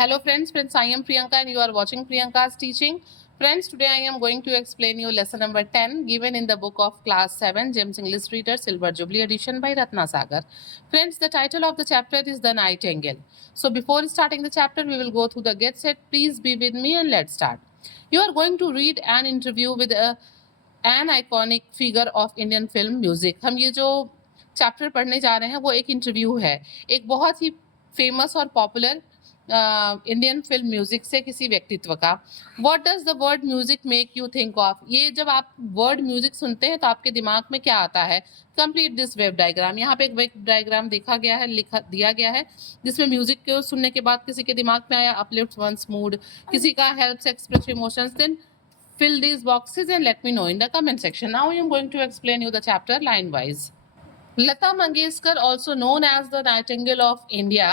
Hello friends, I am Priyanka and you are watching Priyanka's teaching. Friends, today I am going to explain you lesson number 10 given in the book of class 7, James English Reader, Silver Jubilee edition by Ratna Sagar. Friends, the title of the chapter is The Nightingale. So before starting the chapter, we will go through the get set. Please be with me and let's start. You are going to read an interview with an iconic figure of Indian film music. हम ये जो chapter पढ़ने जा रहे हैं वो एक interview है एक बहुत ही फेमस और पॉपुलर इंडियन फिल्म म्यूजिक से किसी व्यक्तित्व का. What does the word music make you think of. ये जब आप वर्ड म्यूजिक सुनते हैं तो आपके दिमाग में क्या आता है. Complete this web diagram. यहाँ पे एक वेब डायग्राम देखा गया है, लिखा दिया गया है, जिसमें म्यूजिक को सुनने के बाद किसी के दिमाग में आया अपलिफ्ट वंस मूड, किसी का helps express emotions. Then fill these boxes and let me know in the comment section. Now I am going to explain you the chapter line wise. Lata Mangeshkar, also known as the Nightingale of India,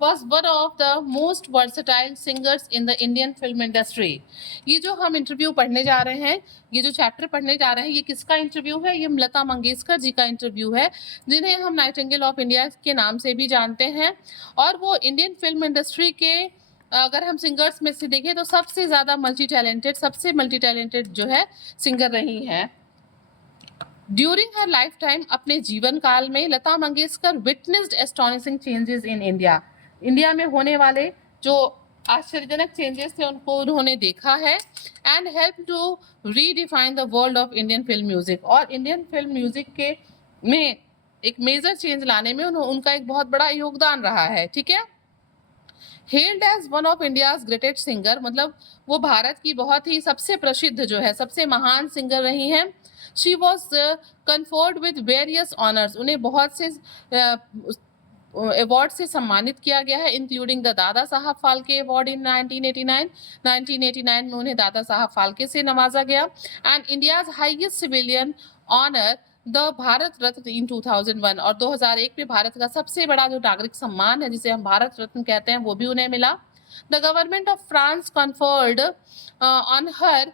was one of the most versatile singers in the Indian film industry. ये जो हम interview पढ़ने जा रहे हैं, ये जो chapter पढ़ने जा रहे हैं, ये किसका इंटरव्यू है. ये लता मंगेशकर जी का इंटरव्यू है, जिन्हें हम नाइटिंगेल ऑफ इंडिया के नाम से भी जानते हैं. और वो इंडियन फिल्म इंडस्ट्री के, अगर हम सिंगर्स में से देखें तो सबसे ज़्यादा सबसे मल्टी टैलेंटेड जो है सिंगर रही हैं. ड्यूरिंग हर लाइफ टाइम, अपने जीवन काल में Lata Mangeshkar witnessed astonishing changes in India. India में होने वाले जो आश्चर्यजनक चेंजेस थे उनको उन्होंने देखा है. And help to redefine the world of Indian film music. और इंडियन फिल्म म्यूजिक के में एक मेजर चेंज लाने में उनका एक बहुत बड़ा योगदान रहा है. ठीक है. Held as one of India's greatest singer, मतलब वो भारत की बहुत ही सबसे प्रसिद्ध जो है सबसे महान सिंगर रही हैं. She was conferred with various honours. उन्हें बहुत से अवार्ड से सम्मानित किया गया है, including the Dada Saheb Phalke award in 1989. 1989 में उन्हें दादा साहब फाल्के से नवाजा गया. And India's highest civilian honour the Bharat Ratna in 2001. और 2001 में भारत का सबसे बड़ा जो नागरिक सम्मान है जिसे हम भारत रत्न कहते हैं वो भी उन्हें मिला. The government of France conferred on her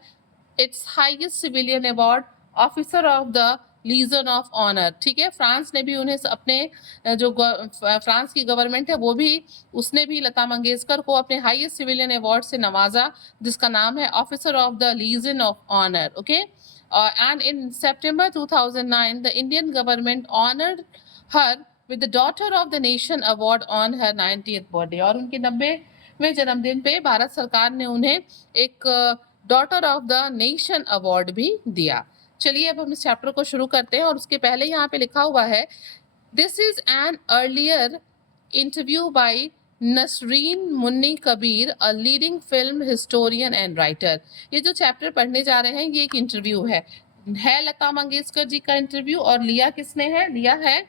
its highest civilian award, officer of the Legion of Honour. ठीक है. फ्रांस ने भी उन्हें अपने जो फ्रांस की गवर्नमेंट है वो भी उसने भी लता मंगेशकर को अपने हाईएस्ट सिविलियन अवार्ड से नवाजा, जिसका नाम है officer of the Legion of Honour. Okay. And in September 2009, the Indian government honored her with the Daughter of the Nation award on her 90th birthday. और उनके 90वें जन्मदिन पे भारत सरकार ने उन्हें एक daughter of the nation award भी दिया. चलिए अब हम इस चैप्टर को शुरू करते हैं. और उसके पहले यहाँ पे लिखा हुआ है, this is an earlier interview by Nasreen Munni Kabir, a leading film historian and writer. ये जो चैप्टर पढ़ने जा रहे हैं ये एक इंटरव्यू है लता मंगेशकर जी का इंटरव्यू. और लिया किसने है? लिया है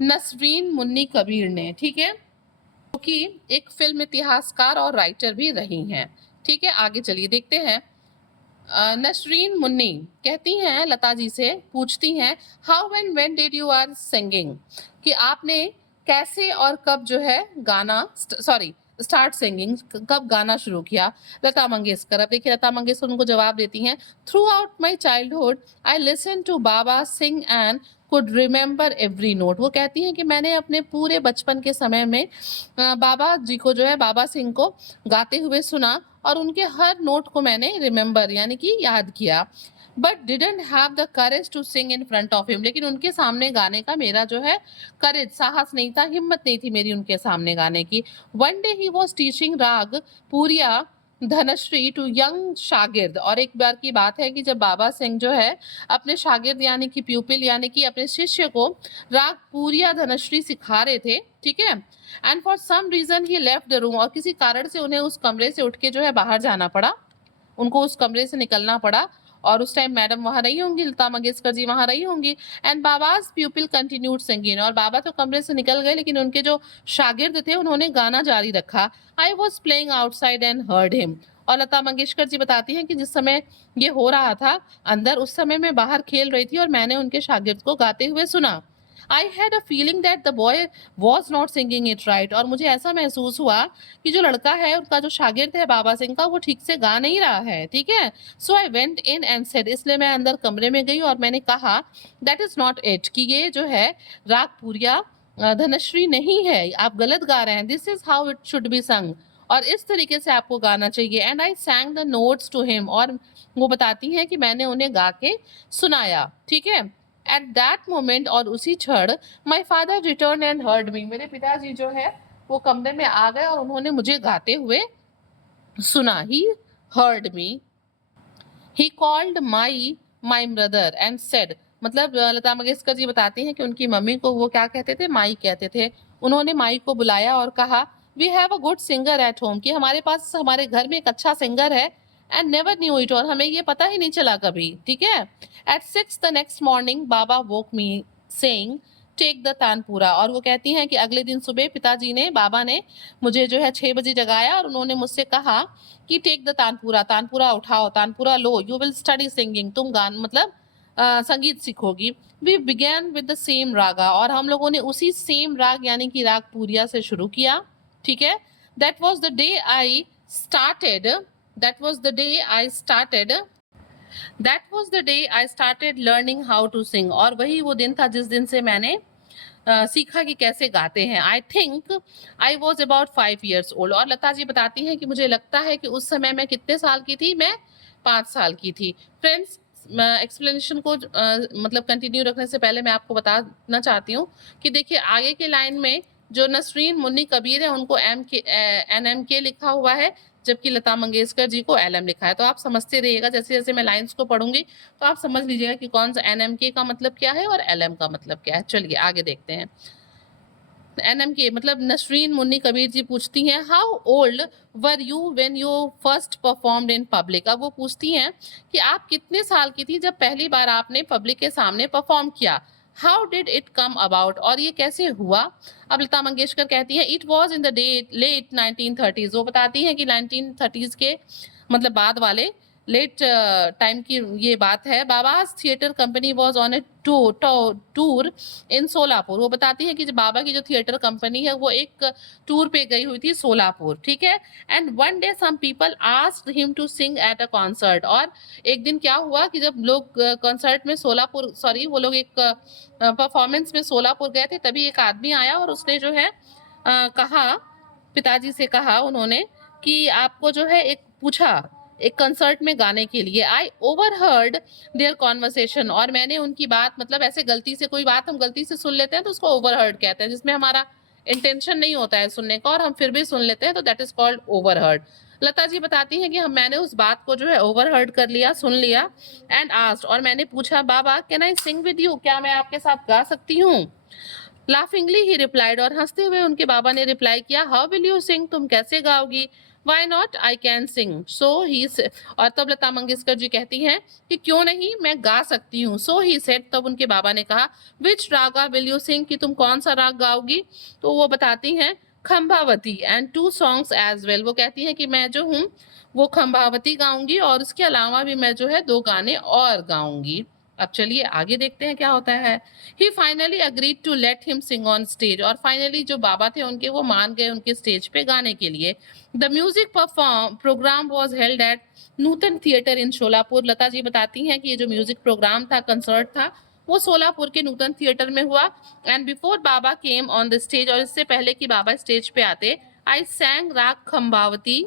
नसरीन मुन्नी कबीर ने. ठीक है. क्योंकि एक फिल्म इतिहासकार और राइटर भी रही हैं. ठीक है. आगे चलिए देखते हैं. नसरीन मुन्नी कहती हैं लता जी से, पूछती हैं, how and when did you are singing, कि आपने कैसे और कब जो है गाना स्टार्ट सिंगिंग, कब गाना शुरू किया. लता मंगेशकर. अब देखिए लता मंगेशकर उनको जवाब देती हैं, throughout my childhood I listen to Baba sing and could remember every note. वो कहती हैं कि मैंने अपने पूरे बचपन के समय में बाबा जी को जो है बाबा सिंह को गाते हुए सुना और उनके हर नोट को मैंने रिमेंबर यानी कि याद किया. But didn't have the courage to sing in front of him. लेकिन उनके सामने गाने का मेरा जो है करेज, साहस नहीं था, हिम्मत नहीं थी मेरी उनके सामने गाने की. One day he was teaching राग पूरिया धनश्री टू यंग शागिर्द. और एक बार की बात है कि जब बाबा सिंह जो है अपने शागिर्द यानी कि प्यूपिल यानी कि अपने शिष्य को राग पूरिया धनश्री सिखा रहे थे. ठीक है. And for some reason he left the room. और किसी कारण से उन्हें उस कमरे से उठ के जो है बाहर जाना पड़ा, उनको उस कमरे से निकलना पड़ा. और उस टाइम मैडम वहां रही होंगी, लता मंगेशकर जी वहां रही होंगी. And Baba's pupil continued singing. और बाबा तो कमरे से निकल गए लेकिन उनके जो शागिर्द थे उन्होंने गाना जारी रखा. I was playing outside and heard him. और लता मंगेशकर जी बताती हैं कि जिस समय ये हो रहा था अंदर, उस समय मैं बाहर खेल रही थी और मैंने उनके शागिर्द को गाते हुए सुना. I had a feeling that the boy was not singing it right. और मुझे ऐसा महसूस हुआ कि जो लड़का है उनका जो शागिर्द है बाबा सिंह का वो ठीक से गा नहीं रहा है. ठीक है. So I went in and said. इसलिए मैं अंदर कमरे में गई और मैंने कहा, दैट इज नॉट इट, कि ये जो है राग पूरिया धनश्री नहीं है, आप गलत गा रहे हैं. This is how it should be sung. और इस तरीके से आपको गाना चाहिए। And I sang the notes to him, और वो बताती हैं कि मैंने उन्हें गा के सुनाया, ठीक है। एट दैट मोमेंट, और उसी क्षण, my father return and heard me, मेरे पिताजी जो है वो कमरे में आ गए और उन्होंने मुझे गाते हुए सुना। He heard me, he called my brother and said, मतलब लता मंगेशकर जी बताती हैं कि उनकी मम्मी को वो क्या कहते थे, माई कहते थे। उन्होंने माई को बुलाया और कहा, we have a good singer at home, कि हमारे पास हमारे घर में एक अच्छा सिंगर है। एंड नेवर न्यू इट, और हमें ये पता ही नहीं चला कभी, ठीक है। At 6 the next morning Baba woke me saying take the tanpura, और वो कहती हैं कि अगले दिन सुबह पिताजी ने, बाबा ने मुझे जो है 6 बजे जगाया और उन्होंने मुझसे कहा कि टेक द तानपुरा, तानपुरा उठाओ, तानपुरा लो, यू विल स्टडी सिंगिंग, तुम गान मतलब संगीत सीखोगी। We began with the same raga, और हम लोगों ने उसी सेम राग यानी कि राग पूरिया से शुरू किया, ठीक है। That was the day I started, that was the day I started that was the day I started learning how to sing, और वही वो दिन था जिस दिन से मैंने सीखा कि कैसे गाते हैं। I think I was about 5 years old, और लता जी बताती हैं कि मुझे लगता है कि उस समय मैं कितने साल की थी, मैं 5 साल की थी। फ्रेंड्स, एक्सप्लेनेशन को मतलब कंटिन्यू रखने से पहले मैं आपको बताना चाहती हूँ कि देखिए आगे के लाइन में जो नसरीन मुन्नी कबीर है उनको NMK लिखा हुआ है, जबकि लता मंगेशकर जी को LM लिखा है। तो आप समझते रहिएगा, जैसे जैसे मैं लाइंस को पढ़ूंगी तो आप समझ लीजिएगा कि कौन सा NMK का मतलब क्या है और LM का मतलब क्या है। चलिए आगे देखते हैं। NMK मतलब नसरीन मुन्नी कबीर जी पूछती हैं, how old were you when you first performed in public. अब वो पूछती हैं कि आप कितने साल की थी जब पहली बार आपने पब्लिक के सामने परफॉर्म किया। How did it come about, और ये कैसे हुआ। अब लता मंगेशकर कहती हैं, it was in the late 1930s, वो बताती हैं कि 1930s के मतलब बाद वाले लेट टाइम की ये बात है। Baba's theatre company was on a tour in Solapur, वो बताती है कि जो बाबा की जो थिएटर कंपनी है वो एक टूर पे गई हुई थी सोलापुर, ठीक है। And one day some people asked him to sing at a concert, और एक दिन क्या हुआ कि जब लोग कॉन्सर्ट में सोलापुर, सॉरी वो लोग एक परफॉर्मेंस में सोलापुर गए थे, तभी एक आदमी आया और उसने जो है कहा, पिताजी से कहा उन्होंने कि आपको जो है एक पूछा एक कंसर्ट में गाने के लिए। आई ओवरहर्ड देयर कॉन्वर्सेशन, और मैंने उनकी बात, मतलब ऐसे गलती से कोई बात हम गलती से सुन लेते हैं तो उसको ओवरहर्ड कहते हैं, जिसमें हमारा इंटेंशन नहीं होता है सुनने का और हम फिर भी सुन लेते हैं, तो दैट इज कॉल्ड ओवरहर्ड। लता जी बताती हैं कि मैंने उस बात को जो है ओवरहर्ड कर लिया, सुन लिया। एंड आस्क्ड, और मैंने पूछा, Baba can I sing with you, क्या मैं आपके साथ गा सकती हूँ। लाफिंगली ही रिप्लाइड, और हंसते हुए उनके बाबा ने रिप्लाई किया, हाउ विल यू सिंग, तुम कैसे गाओगी। Why not, I can sing. So he, और तब लता मंगेशकर जी कहती हैं कि क्यों नहीं, मैं गा सकती हूँ। सो ही सेड, तब उनके बाबा ने कहा, विच रागा विल यू सिंग, कि तुम कौन सा राग गाओगी। तो वो बताती हैं, खंभावती एंड 2 songs एज वेल, वो कहती हैं कि मैं जो हूँ वो खंभावती गाऊंगी और उसके अलावा भी मैं जो है 2 गाने और गाऊंगी। अब चलिए आगे देखते हैं क्या होता है। He finally agreed to let him sing on stage, और फाइनली जो बाबा थे उनके वो मान गए उनके स्टेज पे गाने के लिए। The music programme was held at Nutan theatre in Solapur. Lata ji बताती हैं कि ये जो म्यूजिक प्रोग्राम था, कंसर्ट था, वो सोलापुर के नूतन थिएटर में हुआ। And before Baba came on the stage, और इससे पहले कि बाबा स्टेज पे आते, आई सैंग राग Khambavati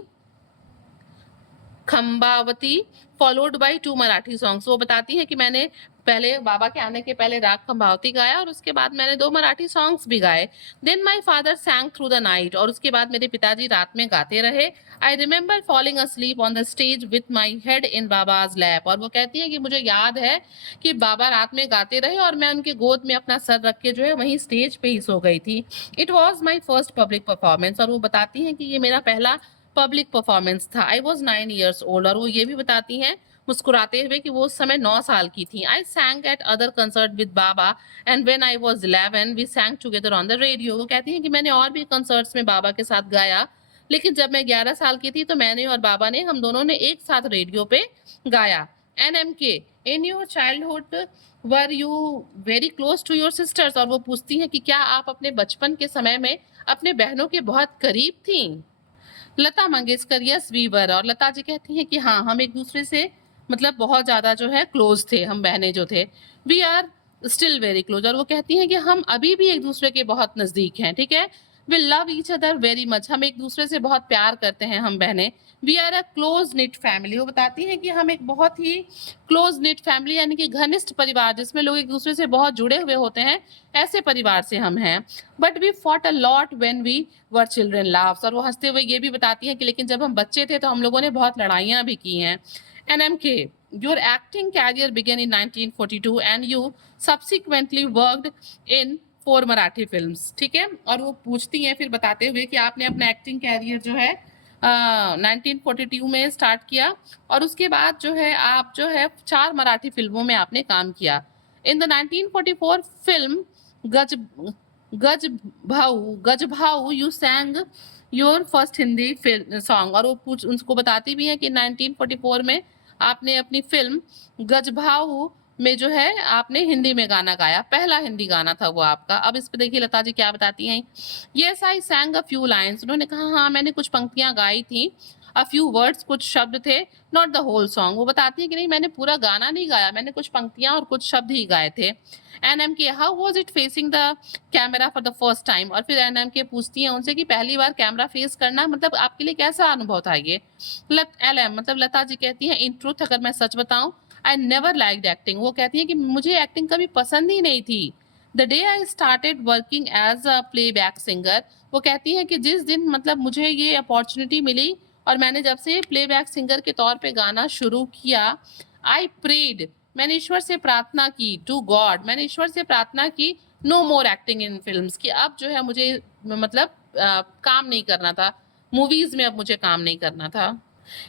followed by 2 Marathi songs. वो बताती है कि मैंने पहले बाबा के आने के पहले राग खंबावती गाया और उसके बाद मैंने 2 मराठी सॉन्ग्स भी गाए। Then my father sang through the night, और उसके बाद मेरे पिताजी रात में गाते रहे। I remember falling asleep on the stage with my head in Baba's lap, और वो कहती है कि मुझे याद है कि बाबा रात में गाते रहे और मैं उनके गोद में अपना सर रख के जो है वहीं स्टेज पे ही सो गई थी। It was my first public performance, और वो बताती हैं कि ये मेरा पहला पब्लिक परफॉर्मेंस था। आई वॉज 9 years ओल्ड, और वो ये भी बताती हैं मुस्कुराते हुए कि वो उस समय 9 साल की थी। I sang at other concert with Baba and when I was 11 we sang together on the radio. वो कहती हैं कि मैंने और भी कंसर्ट्स में बाबा के साथ गाया, लेकिन जब मैं 11 साल की थी तो मैंने और बाबा ने, हम दोनों ने एक साथ रेडियो पे गाया। NMK, in your childhood were you very close to your sisters, और वो पूछती हैं कि क्या आप अपने बचपन के समय में अपने बहनों के बहुत करीब थी। Lata Mangeshkar, yes we were, और लता जी कहती हैं कि हाँ हम एक दूसरे से मतलब बहुत ज़्यादा जो है क्लोज थे, हम बहनें जो थे। We are still very close, और वो कहती हैं कि हम अभी भी एक दूसरे के बहुत नज़दीक हैं, ठीक है। We love each other very much, हम एक दूसरे से बहुत प्यार करते हैं हम बहनें। We are a close knit family, वो बताती हैं कि हम एक बहुत ही क्लोज निट फैमिली यानी कि घनिष्ठ परिवार जिसमें लोग एक दूसरे से बहुत जुड़े हुए होते हैं, ऐसे परिवार से हम हैं। But we fought a lot when we were children laughs, और वो हंसते हुए ये भी बताती हैं कि लेकिन जब हम बच्चे थे तो हम लोगों ने बहुत लड़ाइयाँ भी की हैं। NMK, your acting career began in 1942 and you subsequently worked in 4 Marathi films, ठीक है। और वो पूछती हैं फिर बताते हुए कि आपने अपना एक्टिंग कैरियर जो है 1942 में स्टार्ट किया और उसके बाद जो है आप जो है 4 मराठी फिल्मों में आपने काम किया। इन द 1944 फिल्म गज गज भाऊ you सैंग your first Hindi song, और वो उनको बताती भी है कि 1944 में आपने अपनी फिल्म गज भाऊ में जो है आपने हिंदी में गाना गाया, पहला हिंदी गाना था वो आपका। अब इस पे देखिए लता जी क्या बताती हैं। Yes I सैंग a few lines, उन्होंने कहा हाँ मैंने कुछ पंक्तियां गाई थी। अ फ्यू वर्ड्स, कुछ शब्द थे। नॉट द होल सॉन्ग, वो बताती है कि नहीं मैंने पूरा गाना नहीं गाया, मैंने कुछ पंक्तियां और कुछ शब्द ही गाए थे। NMK, how was it facing the camera for the first time, और फिर NMK पूछती है उनसे कि पहली बार कैमरा फेस करना मतलब आपके लिए कैसा अनुभव था ये। LM मतलब लता जी कहती हैं इन ट्रूथ अगर मैं सच बताऊं आई नेवर लाइक्ड एक्टिंग, वो कहती हैं कि मुझे एक्टिंग कभी पसंद ही नहीं थी। The day I started working as a playback singer, वो कहती हैं कि जिस दिन मतलब मुझे ये अपॉर्चुनिटी मिली और मैंने जब से प्लेबैक सिंगर के तौर पे गाना शुरू किया, आई प्रेड, मैंने ईश्वर से प्रार्थना की, टू गॉड, मैंने ईश्वर से प्रार्थना की, no more acting in films, कि अब जो है मुझे मतलब काम नहीं करना था मूवीज में, अब मुझे काम नहीं करना था।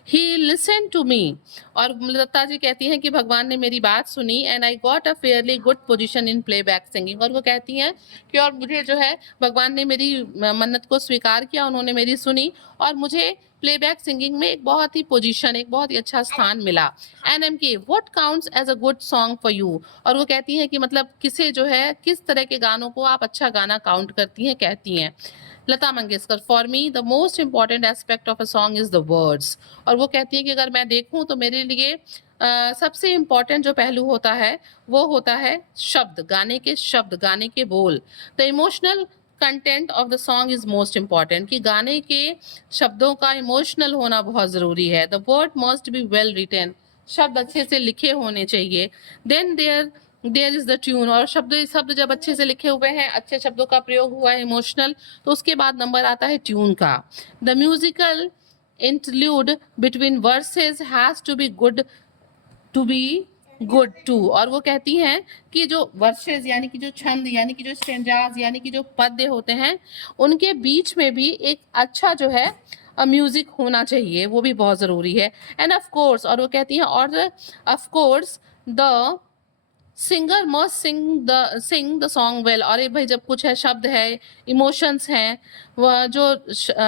ही लिसन टू मी, और लता जी कहती हैं कि भगवान ने मेरी बात सुनी and I got a fairly good position in playback singing, और वो कहती हैं कि और मुझे जो है भगवान ने मेरी मन्नत को स्वीकार किया, उन्होंने मेरी सुनी और मुझे प्लेबैक सिंगिंग में एक बहुत ही पोजीशन, एक बहुत ही अच्छा स्थान मिला। NMK, what counts as a good song for you, और वो कहती हैं कि मतलब किसे जो है किस तरह के गानों को आप अच्छा गाना काउंट करती हैं, कहती हैं। Lata Mangeshkar, for me the most important aspect of a song is the words, और वो कहती है कि अगर मैं देखूं तो मेरे लिए सबसे इम्पॉर्टेंट जो पहलू होता है वो होता है शब्द, गाने के शब्द, गाने के बोल। The emotional content of the song is most important, कि गाने के शब्दों का इमोशनल होना बहुत ज़रूरी है। The word must be well written, शब्द अच्छे से लिखे होने चाहिए। Then there is the tune, और शब्द जब अच्छे से लिखे हुए हैं, अच्छे शब्दों का प्रयोग हुआ है इमोशनल, तो उसके बाद नंबर आता है ट्यून का। The musical interlude between verses has to be good too, और वो कहती हैं कि जो वर्सेस यानी कि जो छंद यानी कि जो स्टेंजाज यानी कि जो पद्य होते हैं उनके बीच में भी एक अच्छा जो है म्यूजिक होना चाहिए, वो भी बहुत ज़रूरी है। एंड ऑफ कोर्स, और वो कहती हैं और of course the singer must sing the song well, और भाई जब कुछ है शब्द है इमोशंस हैं, वह जो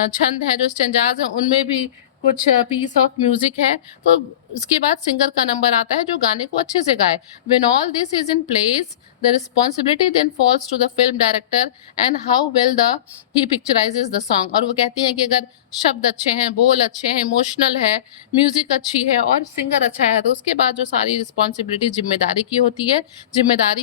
छंद है जो स्टेंजाज हैं उनमें भी कुछ पीस ऑफ म्यूजिक है, तो उसके बाद सिंगर का नंबर आता है जो गाने को अच्छे से गाए। When all this is in place the responsibility then falls to the film director and how well the he picturises the song, और वो कहती हैं कि अगर शब्द अच्छे हैं, बोल अच्छे हैं, इमोशनल है, म्यूजिक अच्छी है और सिंगर अच्छा है, तो उसके बाद जो सारी रिस्पॉन्सिबिलिटी जिम्मेदारी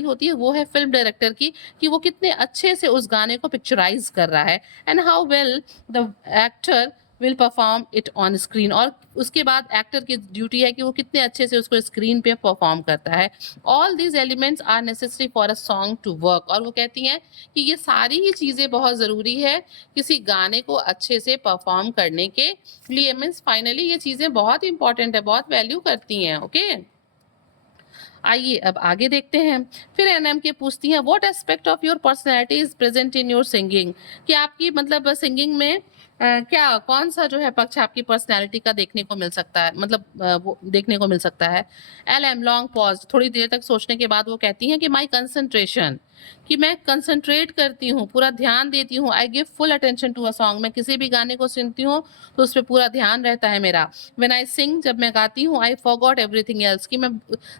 होती है वो है फिल्म डायरेक्टर की, कि वो कितने अच्छे से उस गाने को पिक्चराइज कर रहा है। And how well the actor will perform it on screen, और उसके बाद एक्टर की ड्यूटी है कि वो कितने अच्छे से उसको स्क्रीन पे परफॉर्म करता है। All these elements are necessary for a song to work, और वो कहती हैं कि ये सारी ही चीज़ें बहुत ज़रूरी है किसी गाने को अच्छे से परफॉर्म करने के लिए। मीन्स फाइनली ये चीज़ें बहुत इंपॉर्टेंट है, बहुत वैल्यू करती हैं। ओके आइए अब आगे देखते हैं। फिर NMK पूछती हैं what aspect of your personality is present in your singing, कि आपकी मतलब सिंगिंग में क्या कौन सा जो है पक्ष आपकी पर्सनैलिटी का देखने को मिल सकता है, मतलब वो देखने को मिल सकता है। LM लॉन्ग पॉज, थोड़ी देर तक सोचने के बाद वो कहती हैं कि माई कंसंट्रेशन, कि मैं कंसंट्रेट करती हूँ, पूरा ध्यान देती हूँ। I give full attention to a song, मैं किसी भी गाने को सुनती हूँ तो उस पर पूरा ध्यान रहता है मेरा। व्हेन आई सिंग, जब मैं गाती हूँ, आई फॉरगॉट एवरीथिंग एल्स, कि मैं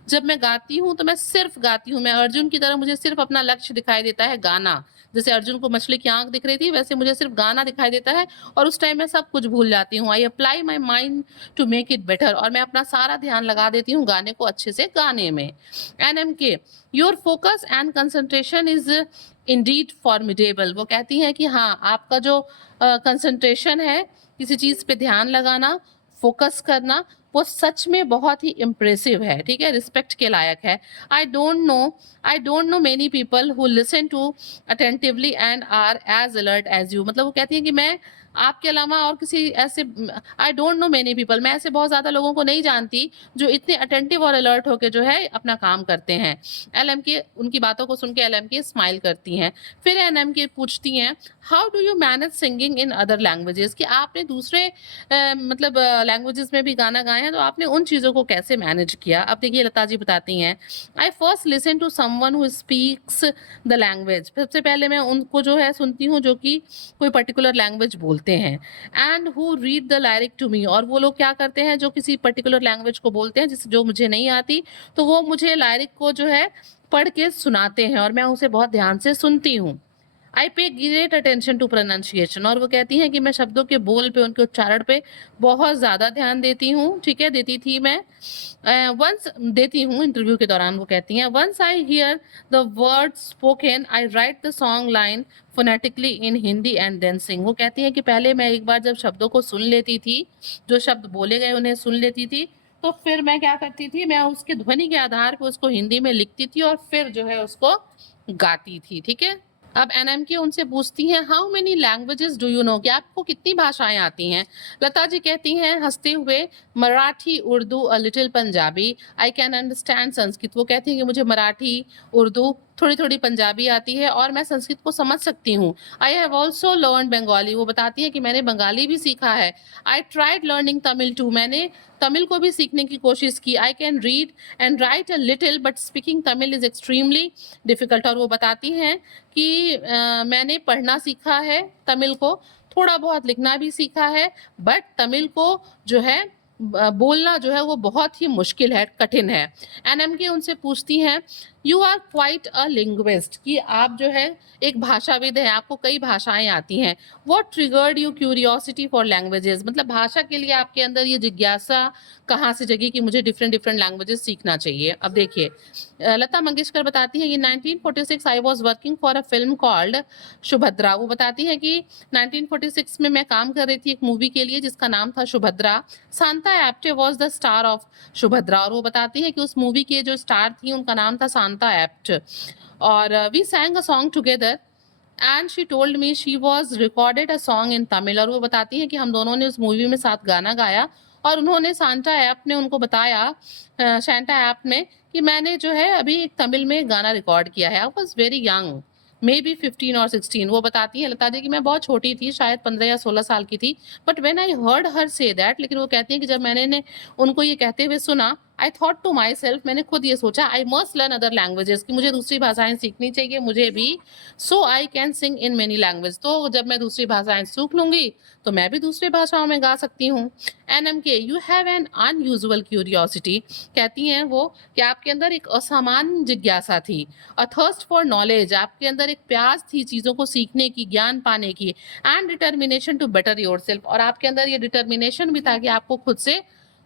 जब मैं गाती हूँ तो मैं सिर्फ गाती हूँ, मैं अर्जुन की तरह मुझे सिर्फ अपना लक्ष्य दिखाई देता है गाना। जैसे अर्जुन को मछली की आंख दिख रही थी वैसे मुझे सिर्फ गाना दिखाई देता है और उस टाइम मैं सब कुछ भूल जाती हूँ। I apply my mind to make it better, और मैं अपना सारा ध्यान लगा देती हूँ गाने को अच्छे से गाने में। NMK, your focus and concentration concentration is indeed formidable. वो कहती हैं कि हाँ, आपका जो कंसंट्रेशन है, किसी चीज़ पे ध्यान लगाना, फोकस करना, वो सच में बहुत ही इम्प्रेसिव है, ठीक है, रिस्पेक्ट के लायक है. I don't know many people who listen to attentively and are as alert as you. मतलब वो कहती हैं कि मैं आपके अलावा और किसी ऐसे, आई डोंट नो मेनी पीपल, मैं ऐसे बहुत ज़्यादा लोगों को नहीं जानती जो इतने अटेंटिव और अलर्ट होकर जो है अपना काम करते हैं. LMK उनकी बातों को सुन के LMK स्माइल करती हैं. फिर NMK पूछती हैं, how do you manage singing in other languages, कि आपने दूसरे मतलब लैंग्वेजेस में भी गाना गाए हैं, तो आपने उन चीज़ों को कैसे मैनेज किया. अब देखिए लता जी बताती हैं, I first listen to someone who speaks the language. सबसे पहले मैं उनको जो है सुनती हूँ जो कि कोई पर्टिकुलर लैंग्वेज बोलते हैं. And who read the lyric to me, और वो लोग क्या करते हैं जो किसी पर्टिकुलर लैंग्वेज को बोलते हैं जो मुझे नहीं आती, तो वो मुझे लायरिक को जो है पढ़ के सुनाते हैं और मैं उसे बहुत ध्यान से सुनती हूँ. आई पे ग्रेट अटेंशन टू प्रोनाउंसिएशन, और वो कहती हैं कि मैं शब्दों के बोल पे, उनके उच्चारण पे बहुत ज़्यादा ध्यान देती हूँ. ठीक है, देती थी मैं, वंस देती हूँ इंटरव्यू के दौरान. वो कहती हैं, once I hear the word spoken I write the song line phonetically in Hindi and then sing. वो कहती हैं कि पहले मैं एक बार जब शब्दों को सुन लेती थी, जो शब्द बोले गए उन्हें सुन लेती थी, तो फिर मैं क्या करती थी, मैं उसके ध्वनि के आधार पर उसको हिंदी में लिखती थी और फिर जो है उसको गाती थी. ठीक है. अब NMK उनसे पूछती हैं, how many languages do you know, कि आपको कितनी भाषाएं आती हैं. लता जी कहती हैं हंसते हुए, Marathi, Urdu, a little Punjabi, I can understand Sanskrit. वो कहती हैं कि मुझे मराठी, उर्दू, थोड़ी थोड़ी पंजाबी आती है और मैं संस्कृत को समझ सकती हूँ. I have also learn Bengali. वो बताती है कि मैंने बंगाली भी सीखा है. I tried learning Tamil too, मैंने तमिल को भी सीखने की कोशिश की. I can read and write a little but speaking Tamil is extremely difficult. और वो बताती हैं कि मैंने पढ़ना सीखा है तमिल को, थोड़ा बहुत लिखना भी सीखा है, बट तमिल को जो है बोलना जो है वो बहुत ही मुश्किल है, कठिन है. NMK उनसे पूछती हैं, you are quite a linguist, कि आप जो है एक भाषाविद हैं, आपको कई भाषाएं आती हैं. What triggered you curiosity for languages, मतलब भाषा के लिए आपके अंदर ये जिज्ञासा कहाँ से जगी कि मुझे डिफरेंट डिफरेंट लैंग्वेजेस सीखना चाहिए. अब देखिए लता मंगेशकर बताती हैं कि 1946 I was working for a film called Subhadra. वो बताती हैं कि 1946 में मैं काम कर रही थी एक मूवी के लिए जिसका नाम था Subhadra. Shanta Apte was the star of Subhadra. और वो बताती है कि उस मूवी के जो स्टार थी उनका नाम था सांता एप्ट. और we sang a song together and she told me she was recorded a song in Tamil. और वो बताती है कि हम दोनों ने उस मूवी में साथ गाना गाया और उन्होंने सांता ऐप ने उनको बताया, शांता ऐप में, कि मैंने जो है अभी एक तमिल में गाना रिकॉर्ड किया है. आई was very young, may be 15 और 16. वो बताती है लता जी कि मैं बहुत छोटी थी, शायद 15 या 16 साल की थी. But when I heard her say that, लेकिन वो कहती हैं कि जब मैंने उनको ये कहते हुए सुना, I thought to myself, मैंने खुद ये सोचा, I must learn other languages, कि मुझे दूसरी भाषाएं सीखनी चाहिए मुझे भी, so I can sing in many language. तो जब मैं दूसरी भाषाएं सीख लूंगी तो मैं भी दूसरी भाषाओं में गा सकती हूँ. NMK, you have an unusual curiosity. कहती हैं वो कि आपके अंदर एक असामान्य जिज्ञासा थी. अ थर्स्ट फॉर नॉलेज, आपके अंदर एक प्यास थी चीज़ों को सीखने की, ज्ञान पाने की. And determination to better yourself, और आपके अंदर ये डिटर्मिनेशन भी था कि आपको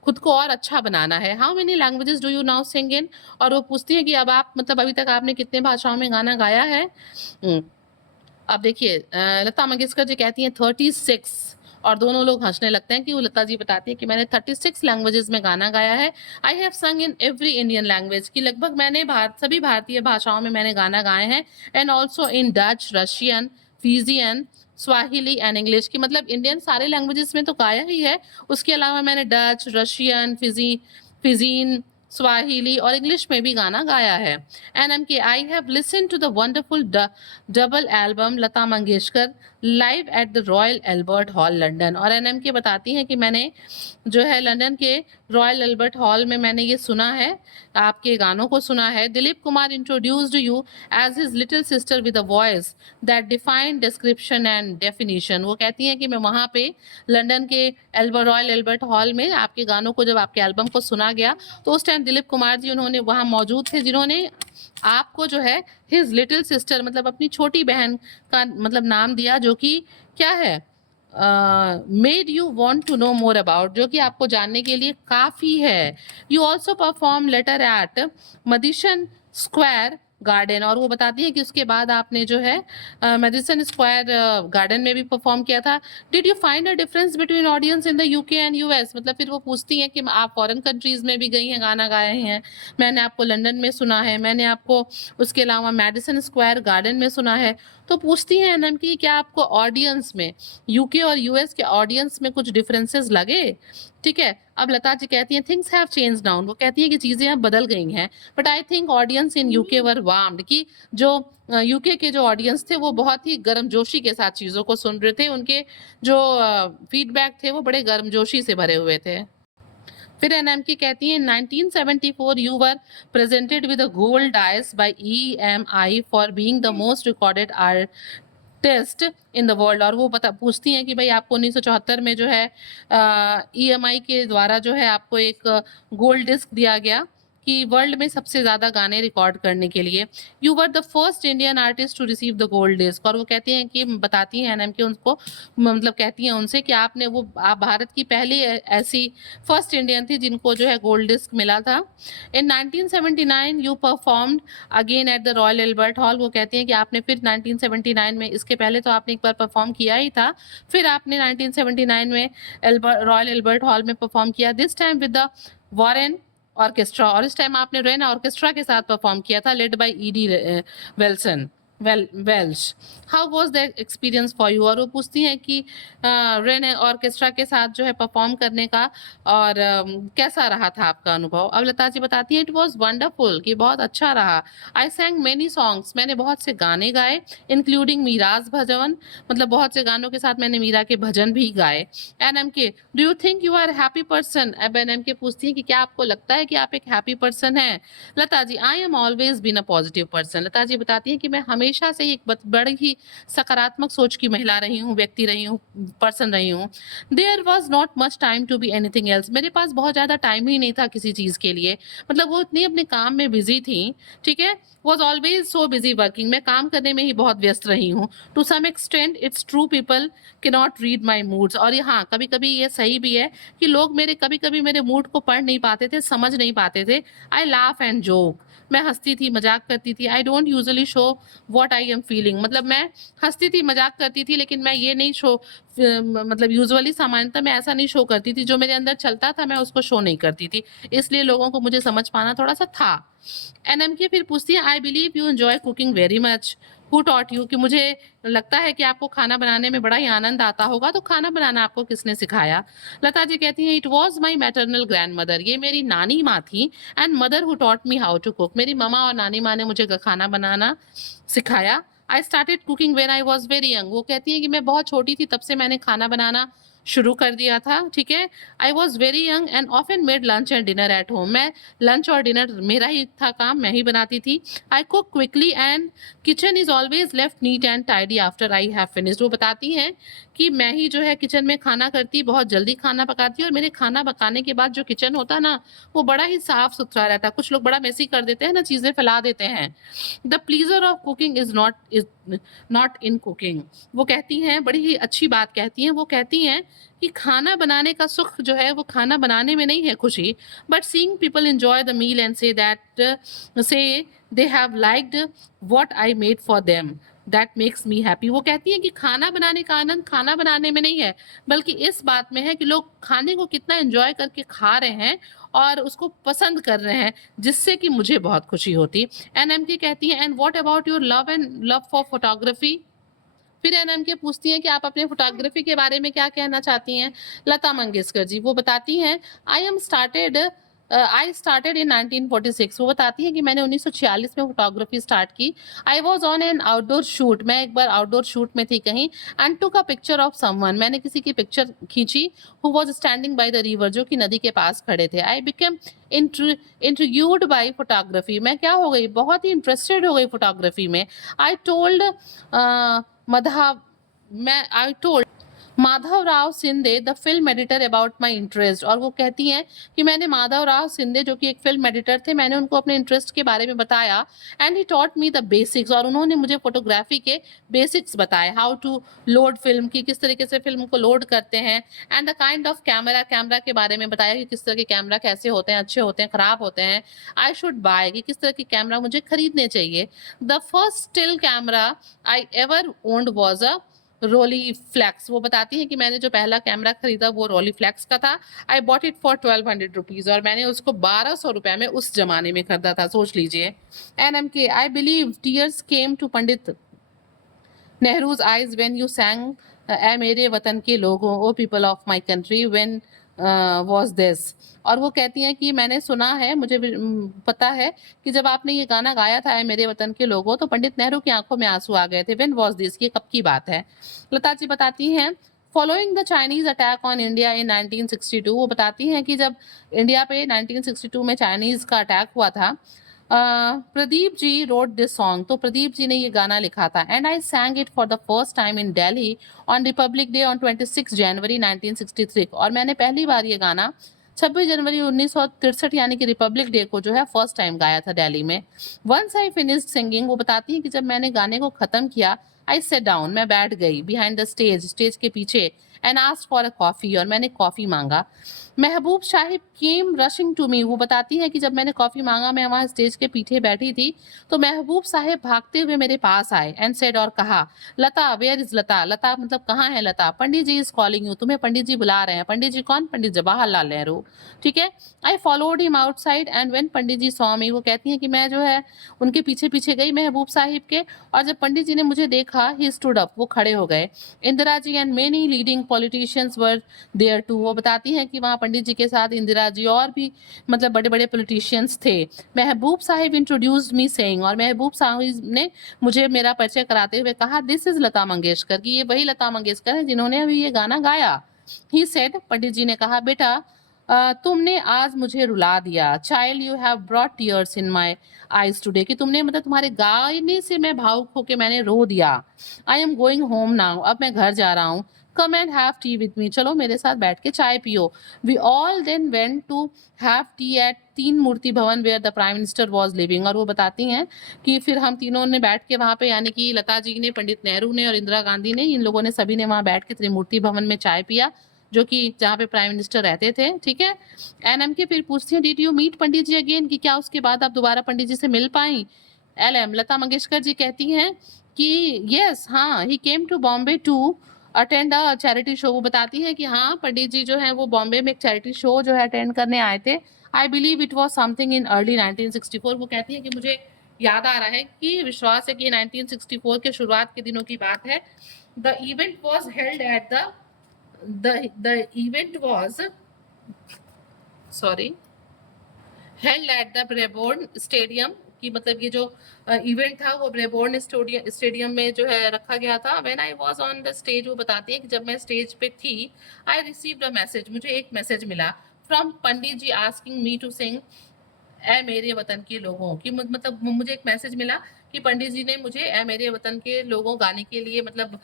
खुद को और अच्छा बनाना है. How many languages do you now sing in. और वो पूछती है कि अब आप, मतलब अभी तक आपने कितने भाषाओं में गाना गाया है. अब देखिए लता मंगेशकर जी कहती हैं 36. और दोनों लोग हंसने लगते हैं कि वो लता जी बताती है कि मैंने 36 लैंग्वेजेस में गाना गाया है. आई हैव संग इन एवरी इंडियन लैंग्वेज, कि लगभग मैंने सभी भारतीय भाषाओं में मैंने गाना गाए हैं. And also in Dutch, Russian, Fijian, Swahili and English, की मतलब इंडियन सारे लैंग्वेजेस में तो गाया ही है, उसके अलावा मैंने डच, रशियन, फिजीन, स्वाहिली और इंग्लिश में भी गाना गाया है. NMK, I have listen to the wonderful double album Lata Mangeshkar live at the Royal Albert Hall London. और NMK बताती हैं कि मैंने जो है लंदन के रॉयल एल्बर्ट हॉल में मैंने ये सुना है, आपके गानों को सुना है. Dilip Kumar introduced you as his little sister with a voice that defined description and definition. वो कहती हैं कि मैं वहाँ पे लंदन के रॉयल एल्बर्ट हॉल में आपके गानों को, जब आपके एल्बम को सुना गया, तो उस टाइम दिलीप कुमार जी उन्होंने वहाँ मौजूद थे, जिन्होंने आपको जो है हिज लिटिल सिस्टर, मतलब अपनी छोटी बहन का मतलब नाम दिया, जो कि क्या है, made you want to know more about, जो कि आपको जानने के लिए काफ़ी है. You also perform later at Madison Square Garden, और वो बताती है कि उसके बाद आपने जो है मैडिसन स्क्वायर गार्डन में भी परफॉर्म किया था। Did you find a difference between audience in the UK and US? मतलब फिर वो पूछती हैं कि आप फॉरेन कंट्रीज में भी गई हैं, गाना गाए हैं, मैंने आपको लंदन में सुना है, मैंने आपको उसके अलावा मैडिसन स्क्वायर गार्डन में सुना है। तो पूछती हैं एनएम की क्या आपको ऑडियंस में, यूके और यूएस के ऑडियंस में कुछ डिफरेंसेस लगे? ठीक है, अब लता जी कहती हैं थिंग्स हैव चेंज डाउन, वो कहती है कि चीजें अब बदल गई हैं, but I think audience in UK were warmed, कि जो यूके के जो ऑडियंस थे वो बहुत ही गर्मजोशी के साथ चीजों को सुन रहे थे, उनके जो फीडबैक थे वो बड़े गर्मजोशी से भरे हुए थे। फिर एनएम की कहती है 1974 you were presented with a gold dice by EMI for being the most recorded test in the world, और वो पूछती हैं कि भाई आपको 1974 में जो है EMI के द्वारा जो है आपको एक गोल्ड डिस्क दिया गया कि वर्ल्ड में सबसे ज़्यादा गाने रिकॉर्ड करने के लिए। You were the first Indian artist to receive the gold disc, और वो कहती हैं कि बताती हैं एनएम के उनको, मतलब कहती हैं उनसे कि आप भारत की पहली ऐसी फर्स्ट इंडियन थी जिनको जो है गोल्ड डिस्क मिला था। इन 1979 you performed again eight the Royal Albert hall, वो कहती हैं कि आपने फिर 1979 में, इसके पहले तो आपने एक बार परफॉर्म किया ही था, फिर आपने 1979 में रॉयल एल्बर्ट हॉल में परफॉर्म किया, this time with the Warren orchestra, और इस टाइम आपने रेन ऑर्केस्ट्रा के साथ परफॉर्म किया था, led by ED वेल्सन Welsh. How was that experience for you? और वो पूछती हैं कि रेन ऑर्केस्ट्रा के साथ जो है परफॉर्म करने का और कैसा रहा था आपका अनुभव? अब लता जी बताती हैं इट वाज वंडरफुल, कि बहुत अच्छा रहा। आई सैंग मेनी सॉन्ग्स, मैंने बहुत से गाने गाए, इंक्लूडिंग मीराज भजन, मतलब बहुत से गानों के साथ मैंने मीरा के भजन भी गाए। N M K do you think you are happy person? अब एनएम के पूछती हैं कि क्या आपको लगता है कि आप एक हैप्पी पर्सन हैं? Lata ji I am always been a positive person, Lata ji बताती हैं कि मैं हमेशा से एक बड़ी ही सकारात्मक सोच की महिला रही हूँ, व्यक्ति रही हूँ, पर्सन रही हूँ। There was not much time to be anything else, मेरे पास बहुत ज़्यादा टाइम ही नहीं था किसी चीज़ के लिए, मतलब वो इतनी अपने काम में बिजी थी, ठीक है, was always so busy working, मैं काम करने में ही बहुत व्यस्त रही हूँ। To some extent it's true people can not read my moods, और हाँ कभी कभी ये सही भी है कि लोग कभी कभी मेरे मूड को पढ़ नहीं पाते थे, समझ नहीं पाते थे। आई लाफ एंड जोक, मैं हंसती थी, मजाक करती थी। I don't usually show what I am feeling, मतलब मैं हंसती थी, मजाक करती थी, लेकिन मैं ये नहीं शो, मतलब यूजुअली सामान्यतः मैं ऐसा नहीं शो करती थी, जो मेरे अंदर चलता था मैं उसको शो नहीं करती थी, इसलिए लोगों को मुझे समझ पाना थोड़ा सा था। एनएम की फिर पूछती है I believe you enjoy cooking very much, who taught you, कि मुझे लगता है कि आपको खाना बनाने में बड़ा ही आनंद आता होगा, तो खाना बनाना आपको किसने सिखाया? लता जी कहती हैं it was my maternal grandmother, ये मेरी नानी माँ थी, and mother who taught me how to cook, मेरी ममा और नानी माँ ने मुझे खाना बनाना सिखाया। I started cooking when I was very young, वो कहती है कि मैं बहुत छोटी थी तब से मैंने खाना बनाना शुरू कर दिया था, ठीक है। आई was very young and often made lunch and dinner at home, मैं लंच और डिनर मेरा ही था काम, मैं ही बनाती थी। I cook quickly and kitchen is always left neat and tidy after I have finished, वो बताती हैं कि मैं ही जो है किचन में खाना करती, बहुत जल्दी खाना पकाती, और मेरे खाना पकाने के बाद जो किचन होता ना वो बड़ा ही साफ सुथरा रहता। कुछ लोग बड़ा मेसी कर देते हैं ना, चीजें फैला देते हैं। The pleaser of cooking is not in cooking, वो कहती हैं बड़ी ही अच्छी बात कहती हैं, वो कहती हैं कि खाना बनाने का सुख जो है वो खाना बनाने में नहीं है खुशी, but seeing people enjoy the meal and say they have liked what I made for them, that makes me happy. वो कहती हैं कि खाना बनाने का आनंद खाना बनाने में नहीं है, बल्कि इस बात में है कि लोग खाने को कितना एंजॉय करके खा रहे हैं और उसको पसंद कर रहे हैं, जिससे कि मुझे बहुत खुशी होती। एनएम की कहती हैं and what about your love for photography? फिर एनएम के पूछती हैं कि आप अपने फोटोग्राफी के बारे में क्या कहना चाहती हैं? लता मंगेशकर जी, वो बताती हैं आई स्टार्टेड इन 1946, वो बताती हैं कि मैंने 1946 में फोटोग्राफी स्टार्ट की। I was on an outdoor shoot, मैं एक बार आउटडोर शूट में थी कहीं, and took a picture of someone, मैंने किसी की पिक्चर खींची, who was standing by the river, जो कि नदी के पास खड़े थे। आई बिकेम इंट्रीग्यूड बाय फोटोग्राफी, मैं क्या हो गई, बहुत ही इंटरेस्टेड हो गई फोटोग्राफी में। आई टोल्ड मधा मैं I told Madhav Rao Shinde the film editor about my interest, और वो कहती हैं कि मैंने माधव राव सिंधे जो कि एक फिल्म एडिटर थे, मैंने उनको अपने इंटरेस्ट के बारे में बताया। And he taught me the basics, और उन्होंने मुझे फोटोग्राफी के बेसिक्स बताए, हाउ टू लोड फिल्म की, किस तरीके से फिल्म को लोड करते हैं, and the kind of camera, camera के बारे में बताया कि किस तरह के कैमरा कैसे होते हैं, अच्छे होते हैं, खराब होते हैं, आई शुड बाय, कि किस तरह के कैमरा मुझे खरीदने चाहिए। The first still camera I ever owned was a Rolleiflex, वो बताती हैं कि मैंने जो पहला कैमरा खरीदा वो रोली फ्लैक्स का था। I bought it for 1200 rupees, और मैंने उसको 1200 रुपए में उस जमाने में खरीदा था, सोच लीजिए। NMK, I believe tears came to Pandit Nehru's eyes when you sang a मेरे वतन के लोगों, o people of my country, when was this. और वो कहती हैं कि मैंने सुना है, मुझे पता है कि जब आपने ये गाना गाया था ए मेरे वतन के लोगों, तो पंडित नेहरू की आंखों में आंसू आ गए थे। व्हेन वाज दिस, ये कब की बात है? लता जी बताती हैं, following the Chinese attack on India in 1962, वो बताती हैं कि जब इंडिया पे 1962 में चाइनीज का अटैक हुआ था, Pradeep ji road this song, तो प्रदीप जी ने ये गाना लिखा था। And I सैंग it for the first time in Delhi on Republic day on 26 जनवरी 1963, और मैंने पहली बार ये गाना 26 जनवरी 1963 यानी कि रिपब्लिक डे को जो है फर्स्ट टाइम गाया था दिल्ली में। वंस आई फिनिश्ड सिंगिंग, वो बताती है कि जब मैंने गाने को खत्म किया, आई सेट डाउन, मैं बैठ गई बिहाइंड द स्टेज, स्टेज के पीछे, and asked for a coffee, और मैंने कॉफी मांगा। महबूब साहिब केम रशिंग टू मी, वो बताती है कि जब मैंने कॉफी मांगा, मैं वहां स्टेज के पीछे बैठी थी, तो महबूब साहिब भागते हुए मेरे पास आए एंड सेड, और कहा, लता वेयर इज लता, लता मतलब कहाँ है लता, पंडित जी इज कॉलिंग यू, तुम्हें पंडित जी बुला रहे हैं। पंडित जी कौन? पंडित जवाहरलाल नेहरू, ठीक है। I followed him outside and when Pandit ji saw me, वो कहती हैं कि मैं जो है उनके पीछे पीछे गई महबूब साहिब के, और जब पंडित जी ने मुझे देखा, ही स्टूड अप, वो खड़े हो गए। Indira ji and many leading politicians were there too, वो बताती हैं कि वहाँ पंडित जी के साथ इंदिरा जी और भी मतलब बड़े बड़े पॉलिटिशियंस थे। महबूब साहिब इंट्रोड्यूस्ड मी सेइंग, और महबूब साहिब ने मुझे मेरा परिचय कराते हुए कहा, दिस इज लता मंगेशकर, कि ये वही लता मंगेशकर है जिन्होंने अभी ये गाना गाया। ही सेड, पंडित जी ने कहा, बेटा तुमने आज मुझे रुला दिया। Child, you have brought tears in my eyes today, कि तुमने मतलब तुम्हारे गाने से मैं भावुक होके मैंने रो दिया। I am going home now, अब मैं घर जा रहा हूँ। Come and have tea with me, चलो मेरे साथ बैठ के चाय पियो। We all then went to have tea at Teen Murti Bhavan where the prime minister was living, और वो बताती हैं कि फिर हम तीनों ने बैठ के वहाँ पे, यानी कि लता जी ने, पंडित नेहरू ने और इंदिरा गांधी ने, इन लोगों ने सभी ने वहाँ बैठ के त्रिमूर्ति भवन में चाय पिया, जो कि जहाँ पे प्राइम मिनिस्टर रहते थे, ठीक है। NMK फिर पूछती है, did you meet Pandit ji again, कि क्या उसके बाद आप दोबारा पंडित जी से मिल पाई? LM, लता मंगेशकर जी कहती हैं कि यस, हाँ, he came to Bombay to attend a charity show, वो बताती है कि हाँ, पंडित जी जो है वो बॉम्बे में एक चैरिटी शो जो है अटेंड करने आए थे। I believe it was something in early 1964, वो कहती है कि मुझे याद आ रहा है, कि विश्वास है कि 1964 के शुरुआत के दिनों की बात है। The event was held eight the event was sorry held at the Brabourne stadium, कि मतलब ये जो इवेंट था वो ब्रेबोर्न स्टेडियम में जो है रखा गया था। When I was on the stage, वो बताती है कि जब मैं स्टेज पे थी, आई रिसीव्ड अ मैसेज, मुझे एक मैसेज मिला from Pandit ji asking me to sing a मेरे वतन के लोगों की, मतलब मुझे एक मैसेज मिला कि पंडित जी ने मुझे ए मेरे वतन के लोगों गाने के लिए, मतलब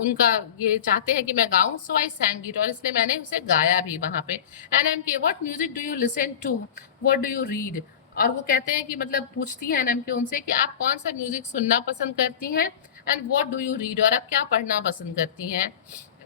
उनका ये चाहते हैं कि मैं गाऊं, सो आई सैंग इट, और इसलिए मैंने उसे गाया भी वहां पे। NMK, what music do you listen to, what do you read, और वो कहते हैं कि मतलब पूछती है NMK उनसे कि आप कौन सा म्यूजिक सुनना पसंद करती हैं, and what do you read, और आप क्या पढ़ना पसंद करती हैं।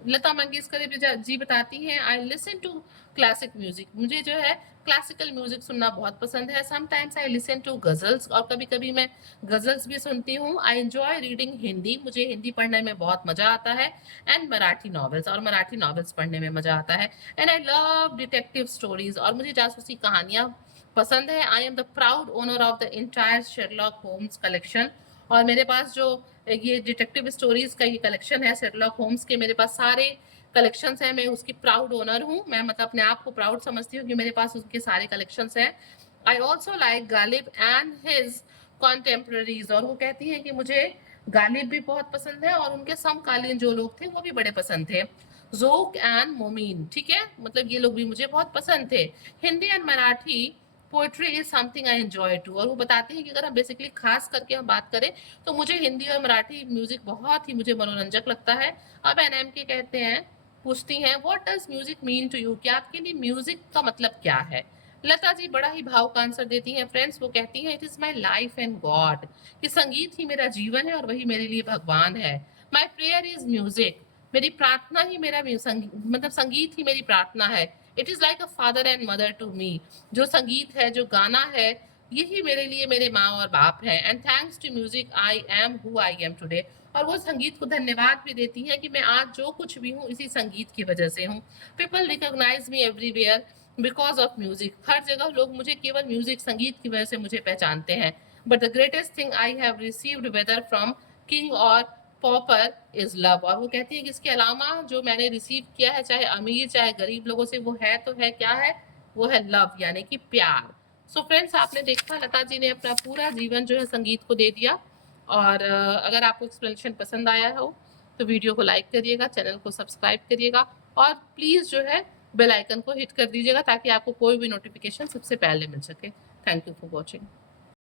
लता मंगेशकर जी बताती हैं, I listen to classic music, मुझे जो है क्लासिकल म्यूजिक सुनना बहुत पसंद है। Sometimes I listen to ghazals, और कभी कभी मैं गजल्स भी सुनती हूँ। आई एंजॉय रीडिंग हिंदी, मुझे हिंदी पढ़ने में बहुत मजा आता है। एंड मराठी नॉवेल्स, और मराठी नॉवेल्स पढ़ने में मजा आता है। And I love detective stories, और मुझे जासूसी कहानियां पसंद है। I am the proud owner of the entire Sherlock Holmes collection, और मेरे पास जो ये डिटेक्टिव स्टोरीज का ये कलेक्शन है शेरलॉक होम्स के, मेरे पास सारे कलेक्शंस हैं, मैं उसकी प्राउड ओनर हूँ। मैं मतलब अपने आप को प्राउड समझती हूँ कि मेरे पास उसके सारे कलेक्शंस हैं। I also like Ghalib and his contemporaries, और वो कहती हैं कि मुझे गालिब भी बहुत पसंद है, और उनके समकालीन जो लोग थे वो भी बड़े पसंद थे। जोक एंड मोमीन, ठीक है, मतलब ये लोग भी मुझे बहुत पसंद थे। Hindi and Marathi poetry is something I enjoy too. और वो बताते हैं कि अगर हम बेसिकली खास करके हम बात करें तो मुझे हिंदी और मराठी म्यूजिक बहुत ही मुझे मनोरंजक लगता है। अब एनएम के कहते हैं, पूछती हैं what does music mean to you, कि आपके लिए म्यूजिक का मतलब क्या है। लता जी बड़ा ही भाव का आंसर देती हैं फ्रेंड्स। वो कहती हैं it is my life and God, कि संगीत ही मेरा जीवन है और वही मेरे लिए भगवान है। माई प्रेयर इज म्यूजिक, मेरी प्रार्थना ही मेरा मतलब संगीत ही मेरी प्रार्थना है। It is like a father and mother to me, जो संगीत है, जो गाना है, यही मेरे लिए मेरे माँ और बाप है। And thanks to music I am who I am today. और वो संगीत को धन्यवाद भी देती है कि मैं आज जो कुछ भी हूँ इसी संगीत की वजह से हूँ। People recognise me everywhere because of music, हर जगह लोग मुझे केवल म्यूजिक संगीत की वजह से मुझे पहचानते हैं। But the greatest thing I have received whether from king or pauper is love. और वो कहती है कि इसके अलावा जो मैंने रिसीव किया है, चाहे अमीर चाहे गरीब लोगों से, वो है तो है क्या है, वो है लव, यानी कि प्यार। सो फ्रेंड्स, आपने देखा लता जी ने अपना पूरा जीवन जो है संगीत को दे दिया। और अगर आपको एक्सप्लेनेशन पसंद आया हो तो वीडियो को लाइक करिएगा, चैनल को सब्सक्राइब करिएगा और प्लीज़ जो है बेल आइकन को हिट कर दीजिएगा ताकि आपको कोई भी नोटिफिकेशन सबसे पहले मिल सके। Thank you for watching.